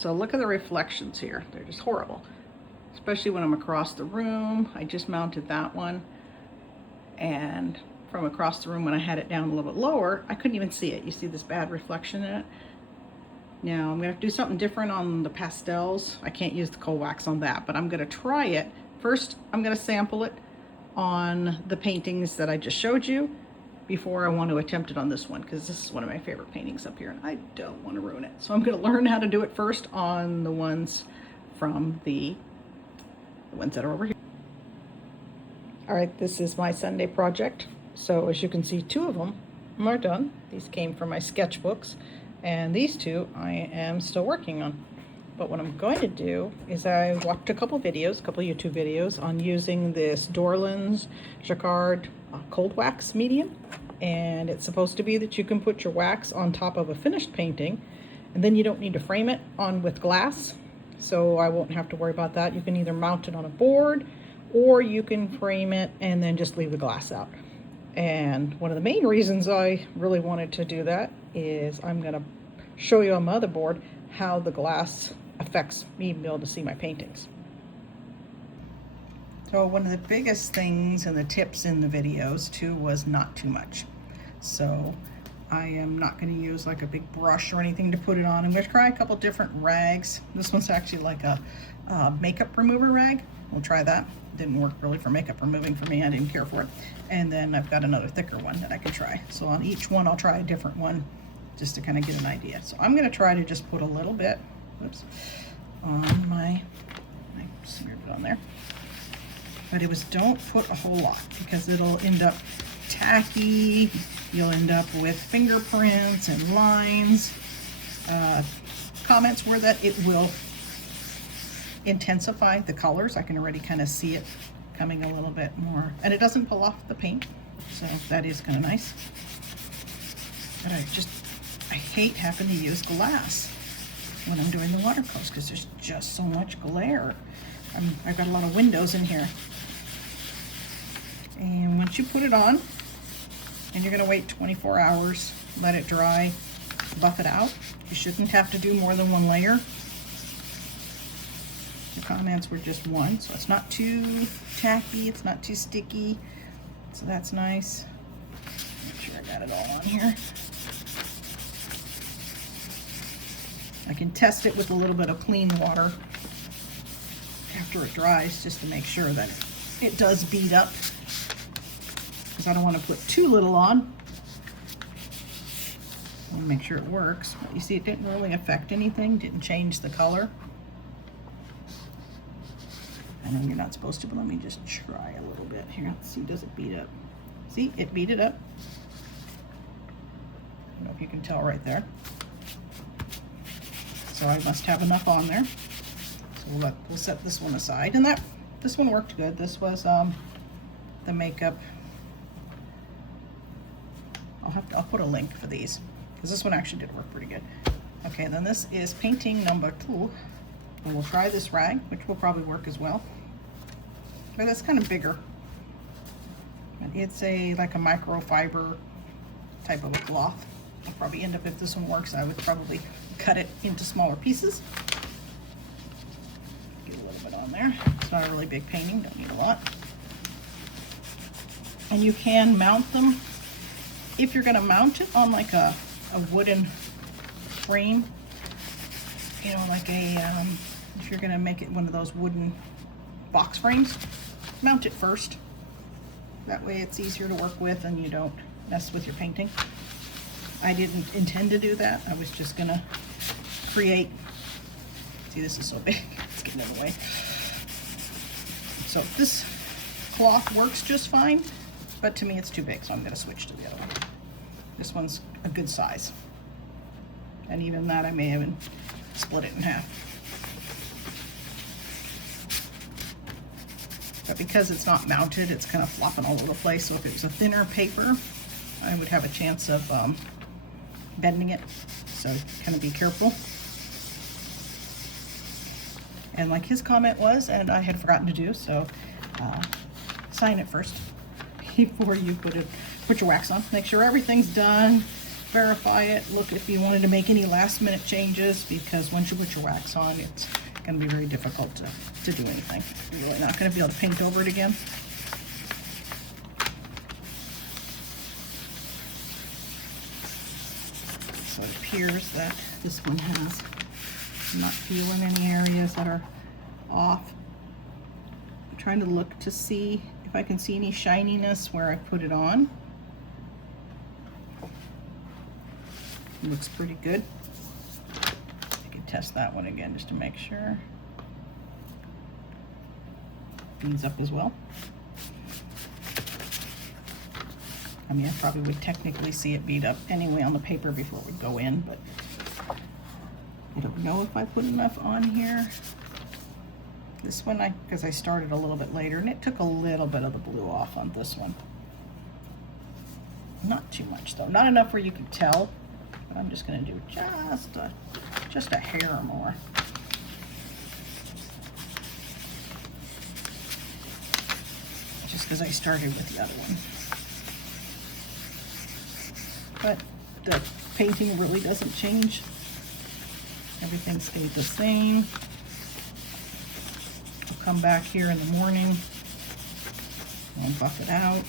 So look at the reflections here. They're just horrible, especially when I'm across the room. I just mounted that one, and from across the room when I had it down a little bit lower, I couldn't even see it. You see this bad reflection in it? Now I'm gonna have to do something different on the pastels. I can't use the coal wax on that, but I'm gonna try it. First, I'm gonna sample it on the paintings that I just showed you before I want to attempt it on this one, because this is one of my favorite paintings up here and I don't want to ruin it. So I'm going to learn how to do it first on the ones from the ones that are over here. All right, this is my Sunday project. So as you can see, 2 of them are done. These came from my sketchbooks, and these 2 I am still working on. But what I'm going to do is I watched a couple YouTube videos on using this Dorland's Jacquard cold wax medium. And it's supposed to be that you can put your wax on top of a finished painting, and then you don't need to frame it on with glass. So I won't have to worry about that. You can either mount it on a board, or you can frame it and then just leave the glass out. And one of the main reasons I really wanted to do that is I'm going to show you on my other board how the glass affects me being able to see my paintings. So one of the biggest things and the tips in the videos too was not too much. So I am not going to use like a big brush or anything to put it on. I'm going to try a couple different rags. This one's actually like a makeup remover rag. We'll try that. Didn't work really for makeup removing for me. I didn't care for it. And then I've got another thicker one that I can try. So on each one I'll try a different one just to kind of get an idea. So I'm going to try to just put a little bit, oops, on I smeared it on there. But it was, don't put a whole lot because it'll end up tacky. You'll end up with fingerprints and lines. Comments were that it will intensify the colors. I can already kind of see it coming a little bit more. And it doesn't pull off the paint, so that is kind of nice. But I hate having to use glass when I'm doing the watercolors because there's just so much glare. I've got a lot of windows in here. And once you put it on, and you're going to wait 24 hours, let it dry, buff it out. You shouldn't have to do more than 1 layer. The comments were just 1, so it's not too tacky, it's not too sticky, so that's nice. Make sure I got it all on here. I can test it with a little bit of clean water after it dries, just to make sure that it does bead up, because I don't want to put too little on. I want to make sure it works. But you see, it didn't really affect anything, didn't change the color. I know you're not supposed to, but let me just try a little bit here. Let's see, does it bead up? See, it beaded up. I don't know if you can tell right there. So I must have enough on there. So we'll set this one aside. And this one worked good. This was the makeup. I'll put a link for these because this one actually did work pretty good. Okay, then this is painting number 2. And we'll try this rag, which will probably work as well. But that's kind of bigger. And it's like a microfiber type of a cloth. I'll probably end up, if this one works, I would probably cut it into smaller pieces. Get a little bit on there. It's not a really big painting, don't need a lot. And you can mount them. If you're gonna mount it on like a wooden frame, you know, like if you're gonna make it one of those wooden box frames, mount it first. That way it's easier to work with and you don't mess with your painting. I didn't intend to do that. I was just gonna create, see, this is so big, it's getting in the way. So this cloth works just fine, but to me it's too big, so I'm gonna switch to the other one. This one's a good size. And even that, I may even split it in half. But because it's not mounted, it's kind of flopping all over the place. So if it was a thinner paper, I would have a chance of bending it. So kind of be careful. And like his comment was, and I had forgotten to do, so sign it first before you put your wax on. Make sure everything's done. verify it, look if you wanted to make any last minute changes, because once you put your wax on, it's going to be very difficult to do anything. You're really not going to be able to paint over it again. So it appears that this one has, I'm not feeling any areas that are off. I'm trying to look to see if I can see any shininess where I put it on. It looks pretty good. I can test that one again just to make sure. Beads up as well. I mean, I probably would technically see it bead up anyway on the paper before it would go in, but I don't know if I put enough on here. This one, because I started a little bit later, and it took a little bit of the blue off on this one. Not too much though, not enough where you could tell. But I'm just going to do just a hair more. Just because I started with the other one. But the painting really doesn't change. Everything stayed the same. I'll come back here in the morning and buff it out.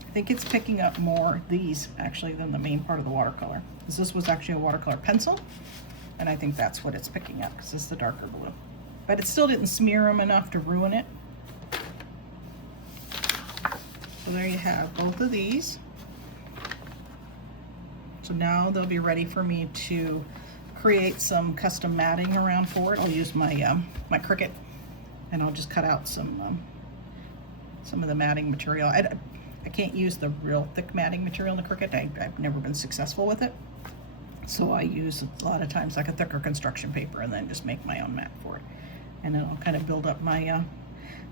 I think it's picking up more these actually than the main part of the watercolor, because this was actually a watercolor pencil, and I think that's what it's picking up because it's the darker blue. But it still didn't smear them enough to ruin it. So there you have both of these. So now they'll be ready for me to create some custom matting around for it. I'll use my my Cricut, and I'll just cut out some of the matting material. I can't use the real thick matting material in the Cricut. I've never been successful with it. So I use a lot of times like a thicker construction paper and then just make my own mat for it. And then I'll kind of build up my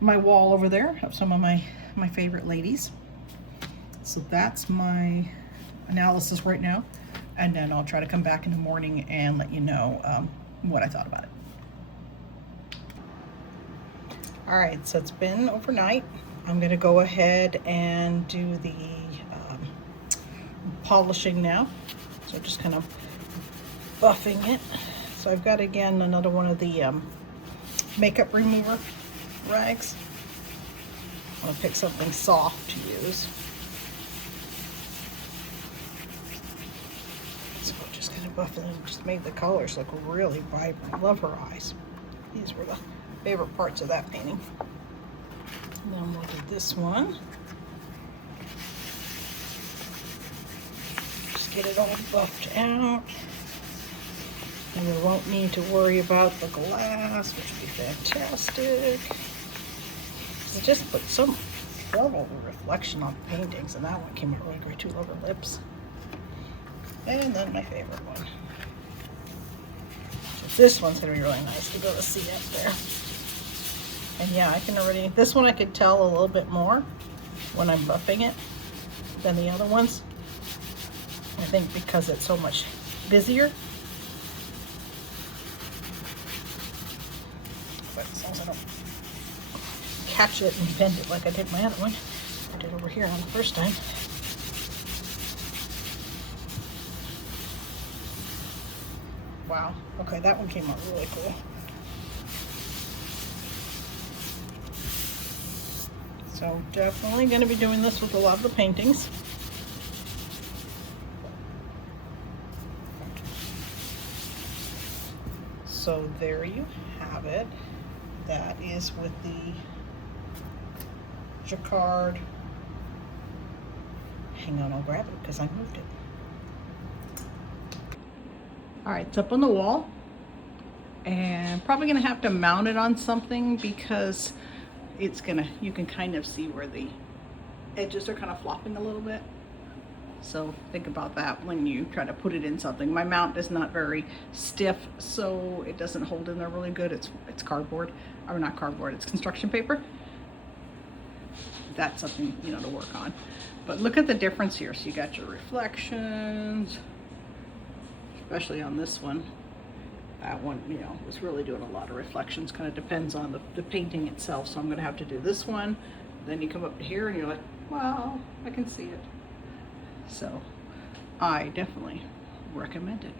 my wall over there of some of my favorite ladies. So that's my analysis right now. And then I'll try to come back in the morning and let you know what I thought about it. All right, so it's been overnight. I'm gonna go ahead and do the polishing now. So just kind of buffing it. So I've got, again, another one of the makeup remover rags. I'm gonna pick something soft to use. So I'm just gonna buff it and just made the colors look really vibrant. I love her eyes. These were the favorite parts of that painting. And then we'll do this one. Just get it all buffed out. And we won't need to worry about the glass, which would be fantastic. It just put some level of reflection on the paintings, and that one came out really great too. Love her lips. And then my favorite one. So this one's gonna be really nice to be able to see up there. And yeah, I can already, this one I could tell a little bit more when I'm buffing it than the other ones. I think because it's so much busier. But as long as I don't catch it and bend it like I did my other one. I did over here on the first time. Wow, okay, that one came out really cool. So definitely going to be doing this with a lot of the paintings. So there you have it. That is with the jacquard. Hang on, I'll grab it because I moved it. All right, it's up on the wall. And probably going to have to mount it on something because it's gonna, you can kind of see where the edges are kind of flopping a little bit. So think about that when you try to put it in something. My mount is not very stiff, so it doesn't hold in there really good. It's cardboard, or not cardboard, it's construction paper. That's something, you know, to work on. But look at the difference here. So you got your reflections, especially on this one. That one, you know, was really doing a lot of reflections. Kind of depends on the painting itself. So I'm going to have to do this one Then you come up to here and you're like, wow, I can see it. So I definitely recommend it.